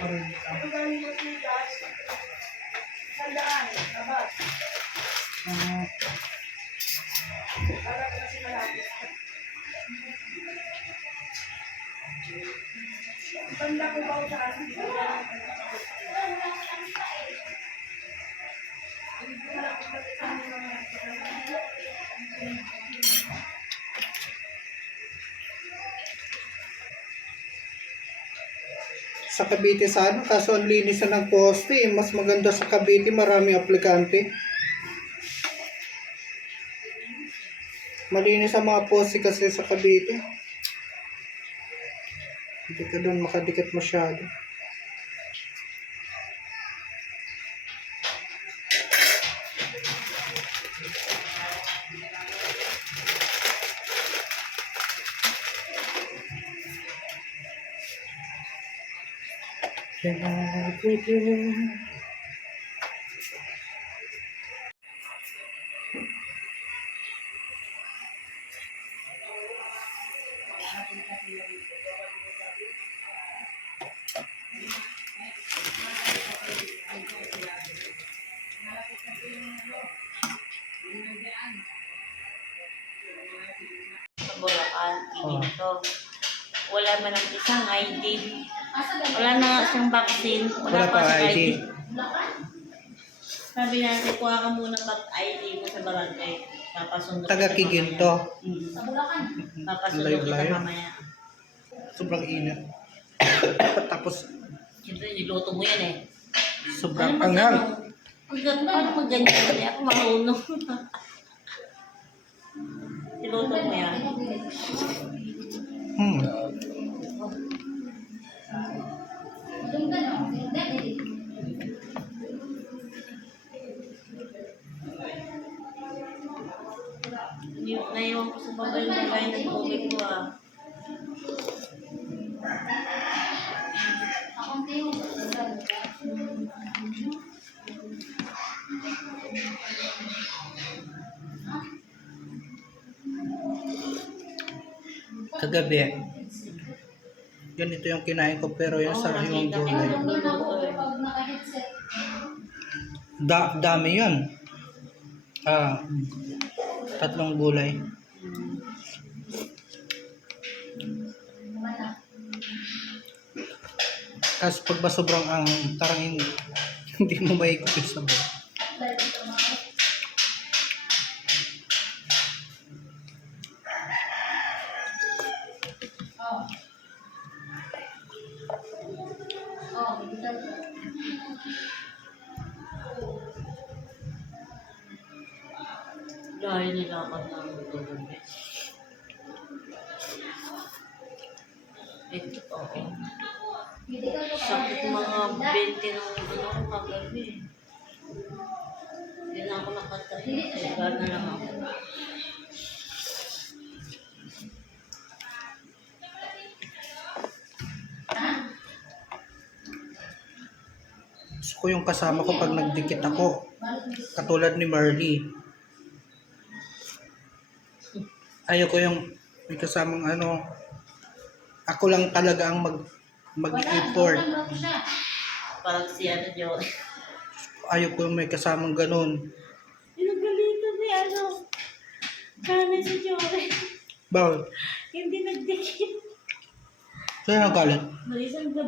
Ito galing mo sigas. Sandaan. Labas. Alat na si malapit. Banda ko ba sa asin? Sa Cavite sana, kaso ang linis na ng poste. Mas maganda sa Cavite, maraming aplikante. Malinis ang mga poste kasi sa Cavite. Hindi ka doon makadikit masyado. Bulacan, dito. Wala man ang isang ID. Wala na nga siyang vaccine. Wala pa ID. Sabi natin, kuha ka muna pag ID mo sa barangay. Papasundo Taga Kiginto. Sa Bulacan. Papasundo kita mamaya. Sobrang init. Tapos, Siyempre, niluto mo yan eh. sobrang anghang. Paano mag-ganyan? Ako marunong. Niluto mo yan. Naiwan ko sa babay ng bagay ng tubig ko ah. Kagabi, ganito yung kinain ko pero yung sa yung gulay. Dami yun. 3 gulay. Kasi pag ba sobrang tarang hindi mo maikot yung sabaw. Dahil nilakad na ang gabi. Ito, oo. Sakit mga 20 ng ano kagabi. Hindi na ako nakatayo. Kaya na lang ako. Gusto ko yung kasama ko pag nagdikit ako. Katulad ni Marley. Ayoko yung may kasamang ako lang talaga ang mag-effort. Parang si ano, Joe. Ayoko yung may kasamang ganun. Pinagalitan ni ano. Kanan si Joe. Bawal. Hindi nagdikit. Kaya nagalit. Malisang gabi.